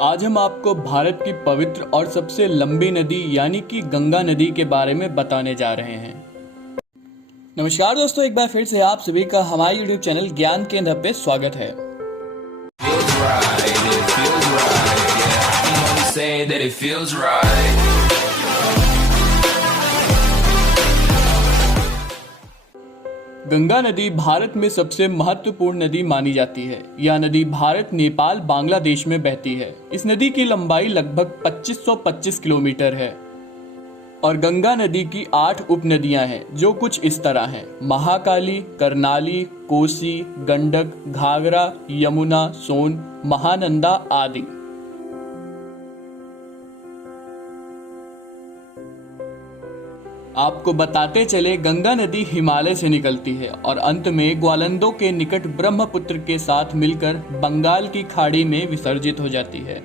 आज हम आपको भारत की पवित्र और सबसे लंबी नदी यानी कि गंगा नदी के बारे में बताने जा रहे हैं। नमस्कार दोस्तों, एक बार फिर से आप सभी का हमारे YouTube चैनल ज्ञान केंद्र पे स्वागत है। गंगा नदी भारत में सबसे महत्वपूर्ण नदी मानी जाती है। यह नदी भारत, नेपाल, बांग्लादेश में बहती है। इस नदी की लंबाई लगभग 2525 किलोमीटर है और गंगा नदी की 8 उपनदियां हैं जो कुछ इस तरह हैं: महाकाली, कर्नाली, कोसी, गंडक, घाघरा, यमुना, सोन, महानंदा आदि। आपको बताते चले, गंगा नदी हिमालय से निकलती है और अंत में ग्वालंदों के निकट ब्रह्मपुत्र के साथ मिलकर बंगाल की खाड़ी में विसर्जित हो जाती है।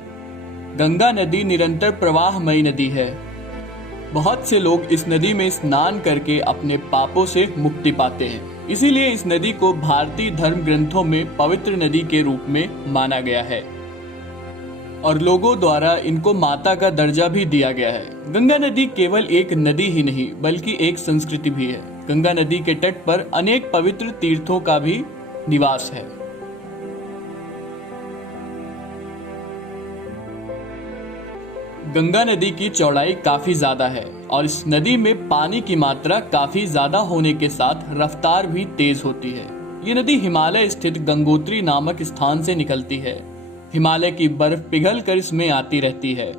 गंगा नदी निरंतर प्रवाहमयी नदी है। बहुत से लोग इस नदी में स्नान करके अपने पापों से मुक्ति पाते हैं। इसीलिए इस नदी को भारतीय धर्म ग्रंथों में पवित्र नदी के रूप में माना गया है और लोगों द्वारा इनको माता का दर्जा भी दिया गया है। गंगा नदी केवल एक नदी ही नहीं बल्कि एक संस्कृति भी है। गंगा नदी के तट पर अनेक पवित्र तीर्थों का भी निवास है। गंगा नदी की चौड़ाई काफी ज्यादा है और इस नदी में पानी की मात्रा काफी ज्यादा होने के साथ रफ्तार भी तेज होती है। ये नदी हिमालय स्थित गंगोत्री नामक स्थान से निकलती है। हिमालय की बर्फ पिघलकर इसमें आती रहती है।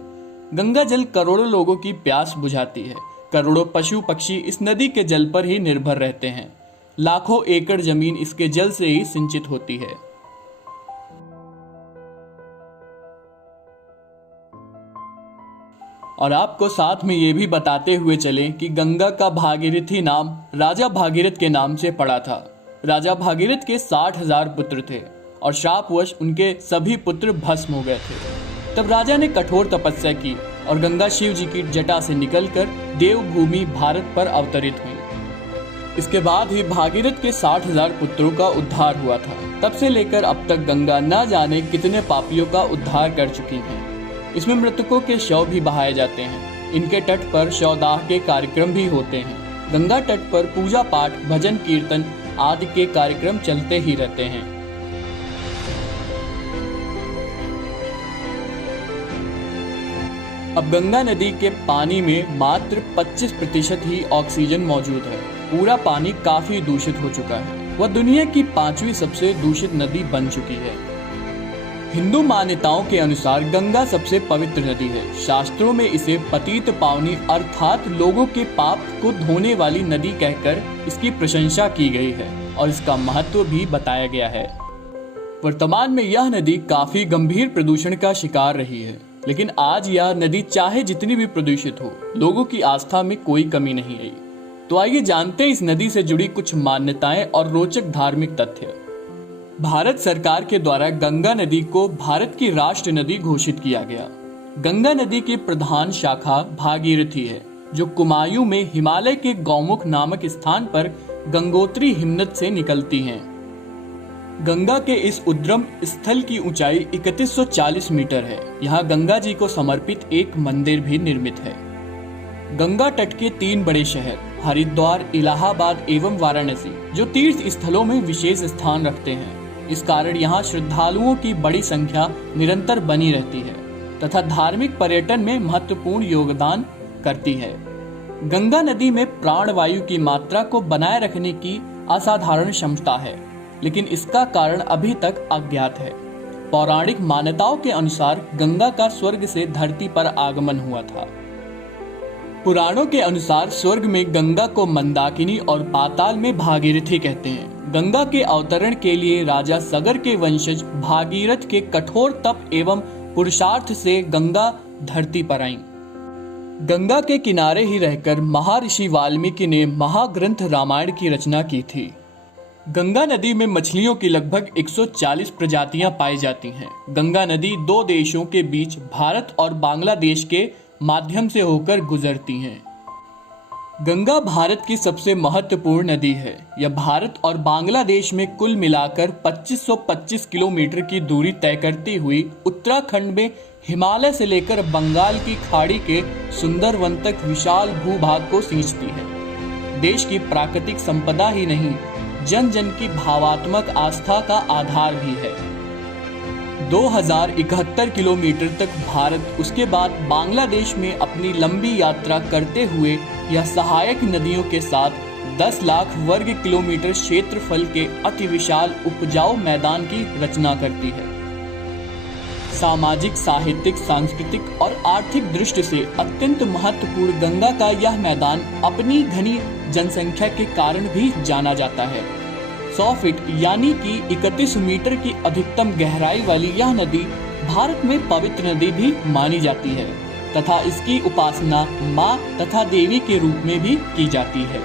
गंगा जल करोड़ों लोगों की प्यास बुझाती है। करोड़ों पशु पक्षी इस नदी के जल पर ही निर्भर रहते हैं। लाखों एकड़ जमीन इसके जल से ही सिंचित होती है। और आपको साथ में ये भी बताते हुए चलें कि गंगा का भागीरथी नाम राजा भागीरथ के नाम से पड़ा था। राजा भागीरथ के 60,000 पुत्र थे और शापवश उनके सभी पुत्र भस्म हो गए थे। तब राजा ने कठोर तपस्या की और गंगा शिव जी की जटा से निकलकर देवभूमि भारत पर अवतरित हुई। इसके बाद ही भागीरथ के 60,000 पुत्रों का उद्धार हुआ था। तब से लेकर अब तक गंगा न जाने कितने पापियों का उद्धार कर चुकी है। इसमें मृतकों के शव भी बहाए जाते हैं। इनके तट पर शवदाह के कार्यक्रम भी होते हैं। गंगा तट पर पूजा पाठ, भजन कीर्तन आदि के कार्यक्रम चलते ही रहते हैं। अब गंगा नदी के पानी में मात्र 25% ही ऑक्सीजन मौजूद है। पूरा पानी काफी दूषित हो चुका है। वह दुनिया की 5वीं सबसे दूषित नदी बन चुकी है। हिंदू मान्यताओं के अनुसार गंगा सबसे पवित्र नदी है। शास्त्रों में इसे पतित पावनी अर्थात लोगों के पाप को धोने वाली नदी कहकर इसकी प्रशंसा की गई है और इसका महत्व भी बताया गया है। वर्तमान में यह नदी काफी गंभीर प्रदूषण का शिकार रही है, लेकिन आज यह नदी चाहे जितनी भी प्रदूषित हो, लोगों की आस्था में कोई कमी नहीं आई। तो आइए जानते हैं इस नदी से जुड़ी कुछ मान्यताएं और रोचक धार्मिक तथ्य। भारत सरकार के द्वारा गंगा नदी को भारत की राष्ट्र नदी घोषित किया गया। गंगा नदी की प्रधान शाखा भागीरथी है, जो कुमायूं में हिमालय के गौमुख नामक स्थान पर गंगोत्री हिमनद से निकलती हैं। गंगा के इस उद्गम स्थल की ऊंचाई 3140 मीटर है। यहाँ गंगा जी को समर्पित एक मंदिर भी निर्मित है। गंगा तट के 3 बड़े शहर हरिद्वार, इलाहाबाद एवं वाराणसी जो तीर्थ स्थलों में विशेष स्थान रखते हैं। इस कारण यहाँ श्रद्धालुओं की बड़ी संख्या निरंतर बनी रहती है तथा धार्मिक पर्यटन में महत्वपूर्ण योगदान करती है। गंगा नदी में प्राणवायु की मात्रा को बनाए रखने की असाधारण क्षमता है, लेकिन इसका कारण अभी तक अज्ञात है। पौराणिक मान्यताओं के अनुसार गंगा का स्वर्ग से धरती पर आगमन हुआ था। पुराणों के अनुसार स्वर्ग में गंगा को मंदाकिनी और पाताल में भागीरथी कहते हैं। गंगा के अवतरण के लिए राजा सगर के वंशज भागीरथ के कठोर तप एवं पुरुषार्थ से गंगा धरती पर आई। गंगा के किनारे ही रहकर महर्षि वाल्मीकि ने महाग्रंथ रामायण की रचना की थी। गंगा नदी में मछलियों की लगभग 140 प्रजातियां पाई जाती हैं। गंगा नदी 2 देशों के बीच भारत और बांग्लादेश के माध्यम से होकर गुजरती हैं। गंगा भारत की सबसे महत्वपूर्ण नदी है। यह भारत और बांग्लादेश में कुल मिलाकर 2525 किलोमीटर की दूरी तय करती हुई उत्तराखंड में हिमालय से लेकर बंगाल की खाड़ी के सुंदरवन तक विशाल भूभाग को सींचती है। देश की प्राकृतिक संपदा ही नहीं, जन जन की भावात्मक आस्था का आधार भी है। 2071 किलोमीटर तक भारत, उसके बाद बांग्लादेश में अपनी लंबी यात्रा करते हुए यह सहायक नदियों के साथ 10 लाख वर्ग किलोमीटर क्षेत्रफल के अति विशाल उपजाऊ मैदान की रचना करती है। सामाजिक, साहित्यिक, सांस्कृतिक और आर्थिक दृष्टि से अत्यंत महत्वपूर्ण गंगा का यह मैदान अपनी घनी जनसंख्या के कारण भी जाना जाता है। 100 फीट यानी कि 31 मीटर की अधिकतम गहराई वाली यह नदी भारत में पवित्र नदी भी मानी जाती है तथा इसकी उपासना माँ तथा देवी के रूप में भी की जाती है।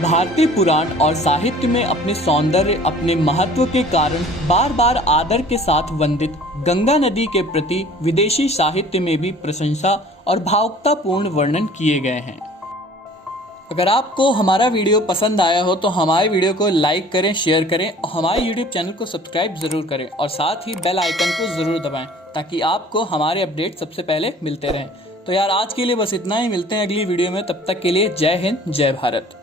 भारतीय पुराण और साहित्य में अपने सौंदर्य, अपने महत्व के कारण बार बार आदर के साथ वंदित गंगा नदी के प्रति विदेशी साहित्य में भी प्रशंसा और भावुकतापूर्ण वर्णन किए गए हैं। अगर आपको हमारा वीडियो पसंद आया हो तो हमारे वीडियो को लाइक करें, शेयर करें और हमारे यूट्यूब चैनल को सब्सक्राइब जरूर करें और साथ ही बेल आइकन को जरूर दबाएं ताकि आपको हमारे अपडेट सबसे पहले मिलते रहें। तो यार आज के लिए बस इतना ही, मिलते हैं अगली वीडियो में। तब तक के लिए जय हिंद, जय भारत।